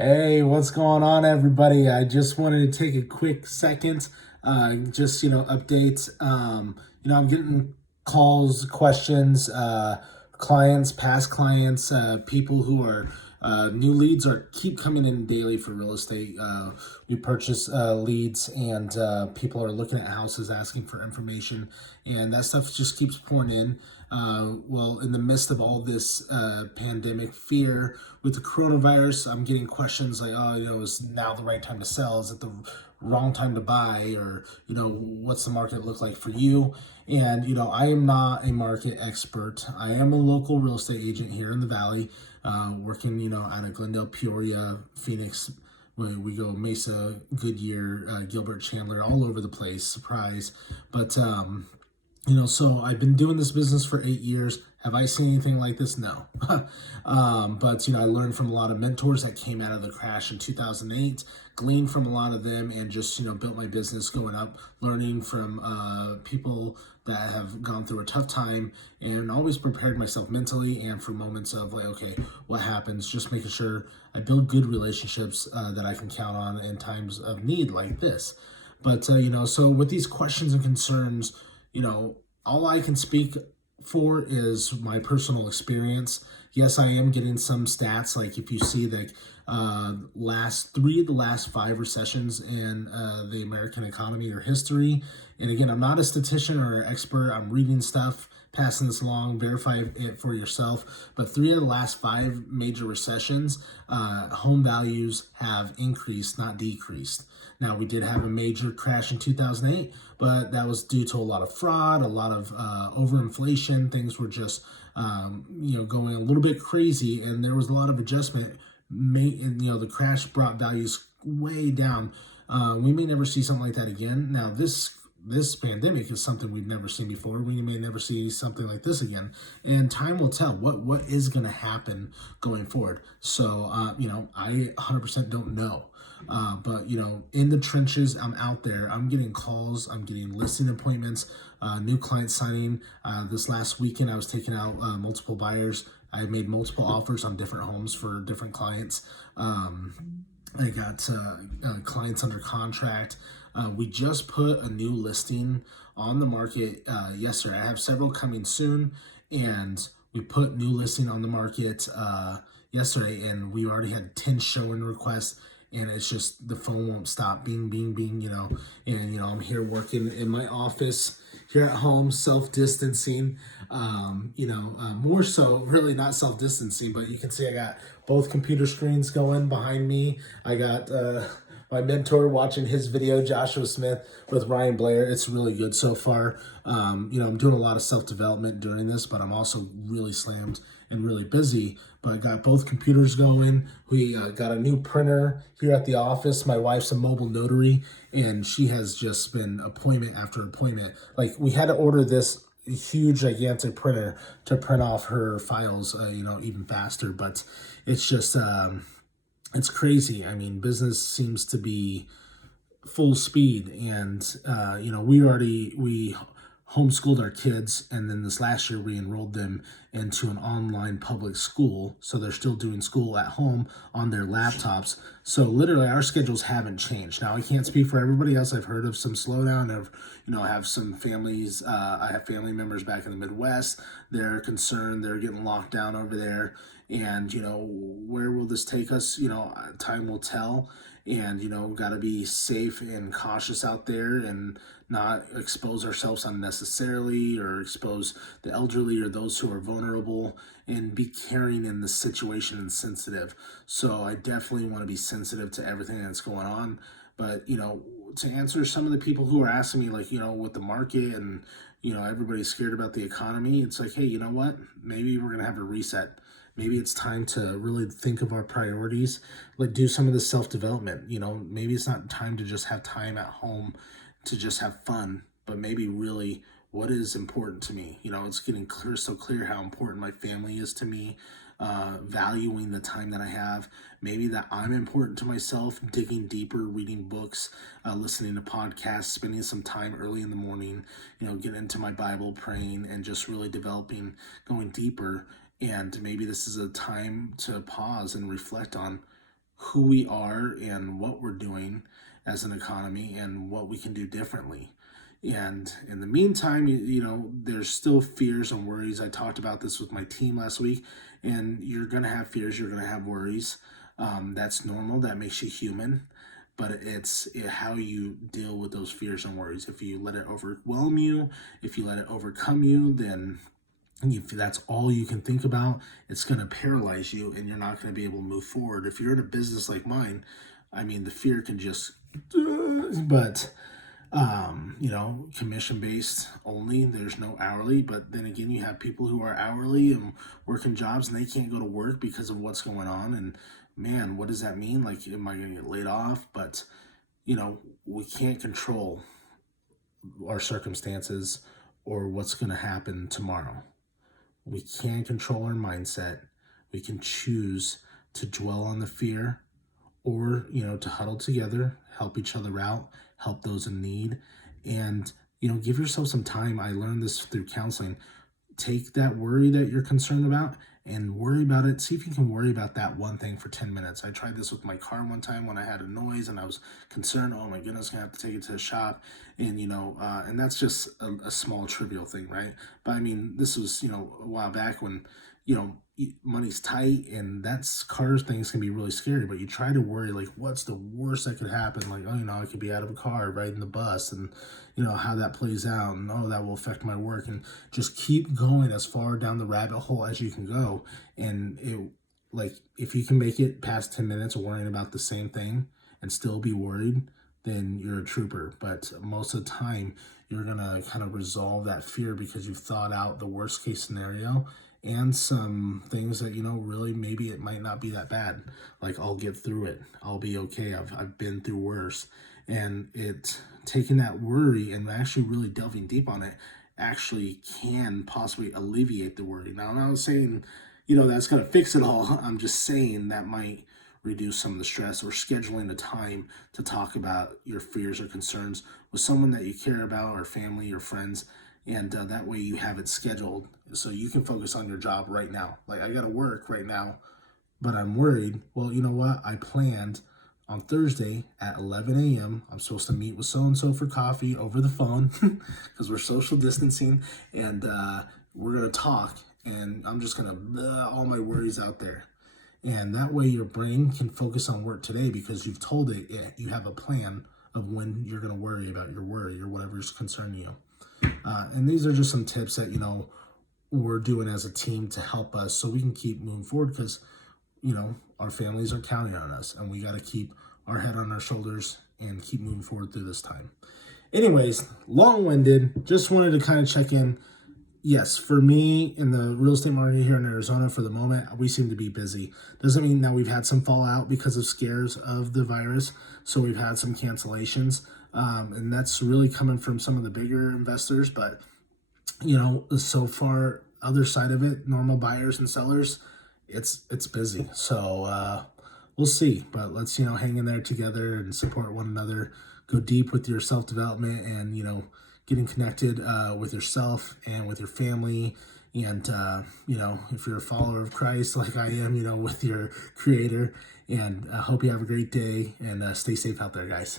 Hey, what's going on, everybody? I just wanted to take a quick second, just updates. I'm getting calls, questions, clients, past clients, people who are new leads are keep coming in daily for real estate. We purchase leads, and people are looking at houses, asking for information, and that stuff just keeps pouring in. Well, in the midst of all this pandemic fear with the coronavirus, I'm getting questions like, oh, is now the right time to sell? Is it the wrong time to buy? Or, what's the market look like for you? And, I am not a market expert. I am a local real estate agent here in the Valley, working, out of Glendale, Peoria, Phoenix. We go Mesa, Goodyear, Gilbert, Chandler, all over the place. Surprise. But, so I've been doing this business for 8 years. Have I seen anything like this? No. But, I learned from a lot of mentors that came out of the crash in 2008, gleaned from a lot of them, and just, built my business going up, learning from people that have gone through a tough time, and always prepared myself mentally and for moments of like, okay, what happens? Just making sure I build good relationships that I can count on in times of need like this. But, so with these questions and concerns, all I can speak for is my personal experience. Yes, I am getting some stats. Like if you see the last five recessions in the American economy or history. And again, I'm not a statistician or an expert. I'm reading stuff, passing this along, verify it for yourself. But three of the last five major recessions, home values have increased, not decreased. Now, we did have a major crash in 2008, but that was due to a lot of fraud, a lot of overinflation. Things were just, going a little bit crazy, and there was a lot of adjustment. And, the crash brought values way down. We may never see something like that again. Now, this pandemic is something we've never seen before. We may never see something like this again, and time will tell what is going to happen going forward. So, I 100% don't know. But in the trenches, I'm out there. I'm getting calls. I'm getting listing appointments, new client signing. This last weekend, I was taking out multiple buyers. I made multiple offers on different homes for different clients. I got clients under contract. We just put a new listing on the market yesterday. I have several coming soon, and we put new listing on the market yesterday, and we already had 10 showing requests. And it's just the phone won't stop, bing, bing, bing, and I'm here working in my office here at home, self-distancing, more so really not self-distancing, but you can see I got both computer screens going behind me. I got my mentor watching his video, Joshua Smith with Ryan Blair. It's really good so far. I'm doing a lot of self-development during this, but I'm also really slammed and really busy. But I got both computers going. We got a new printer here at the office. My wife's a mobile notary, and she has just been appointment after appointment. Like, we had to order this huge, gigantic printer to print off her files, even faster. But it's just, it's crazy. I mean, business seems to be full speed, and we homeschooled our kids, and then this last year we enrolled them into an online public school, so they're still doing school at home on their laptops. So literally our schedules haven't changed. Now, I can't speak for everybody else. I've heard of some slowdown of, I have some families, I have family members back in the Midwest. They're concerned, they're getting locked down over there, and where will this take us? Time will tell. And got to be safe and cautious out there, and not expose ourselves unnecessarily or expose the elderly or those who are vulnerable, and be caring in the situation and sensitive. So I definitely want to be sensitive to everything that's going on. But to answer some of the people who are asking me, like, with the market, and everybody's scared about the economy, it's like, hey, you know what, maybe we're gonna have a reset. Maybe it's time to really think of our priorities, like do some of the self-development. Maybe it's not time to just have time at home to just have fun, but maybe really what is important to me. It's getting so clear how important my family is to me, valuing the time that I have. Maybe that I'm important to myself, digging deeper, reading books, listening to podcasts, spending some time early in the morning, getting into my Bible, praying, and just really developing, going deeper. And maybe this is a time to pause and reflect on who we are and what we're doing as an economy and what we can do differently. And in the meantime, there's still fears and worries. I talked about this with my team last week, and you're going to have fears, you're going to have worries. That's normal, that makes you human. But how you deal with those fears and worries. If you let it overwhelm you, if you let it overcome you, then if that's all you can think about, it's going to paralyze you and you're not going to be able to move forward. If you're in a business like mine, I mean, the fear can just, but, commission based only, there's no hourly. But then again, you have people who are hourly and working jobs and they can't go to work because of what's going on. And man, what does that mean? Like, am I going to get laid off? But, we can't control our circumstances or what's going to happen tomorrow. We can control our mindset. We can choose to dwell on the fear or, to huddle together, help each other out, help those in need, and, give yourself some time. I learned this through counseling. Take that worry that you're concerned about and worry about it. See if you can worry about that one thing for 10 minutes. I tried this with my car one time when I had a noise and I was concerned, oh my goodness, I'm gonna have to take it to the shop. And, and that's just a small trivial thing, right? But I mean, this was, a while back when, money's tight and that's car things can be really scary, but you try to worry like what's the worst that could happen, like, oh, I could be out of a car riding the bus and how that plays out, and oh, that will affect my work, and just keep going as far down the rabbit hole as you can go. And like, if you can make it past 10 minutes worrying about the same thing and still be worried, then you're a trooper. But most of the time you're gonna kind of resolve that fear because you've thought out the worst case scenario and some things that really maybe it might not be that bad. Like, I'll get through it, I'll be okay, I've been through worse. And it taking that worry and actually really delving deep on it actually can possibly alleviate the worry. Now, I'm not saying that's going to fix it all. I'm just saying that might reduce some of the stress, or scheduling a time to talk about your fears or concerns with someone that you care about, or family or friends. And that way you have it scheduled so you can focus on your job right now. Like, I got to work right now, but I'm worried. Well, you know what? I planned on Thursday at 11 a.m. I'm supposed to meet with so-and-so for coffee over the phone because we're social distancing, and we're going to talk, and I'm just going to all my worries out there. And that way your brain can focus on work today because you've told it you have a plan of when you're going to worry about your worry or whatever's concerning you. And these are just some tips that, we're doing as a team to help us so we can keep moving forward because, our families are counting on us and we got to keep our head on our shoulders and keep moving forward through this time. Anyways, long-winded, just wanted to kind of check in. Yes, for me in the real estate market here in Arizona for the moment, we seem to be busy. Doesn't mean that we've had some fallout because of scares of the virus. So we've had some cancellations. And that's really coming from some of the bigger investors. But, so far, other side of it, normal buyers and sellers, it's busy. So we'll see. But let's, hang in there together and support one another. Go deep with your self-development and, getting connected with yourself and with your family. And, if you're a follower of Christ like I am, with your creator. And I hope you have a great day and stay safe out there, guys.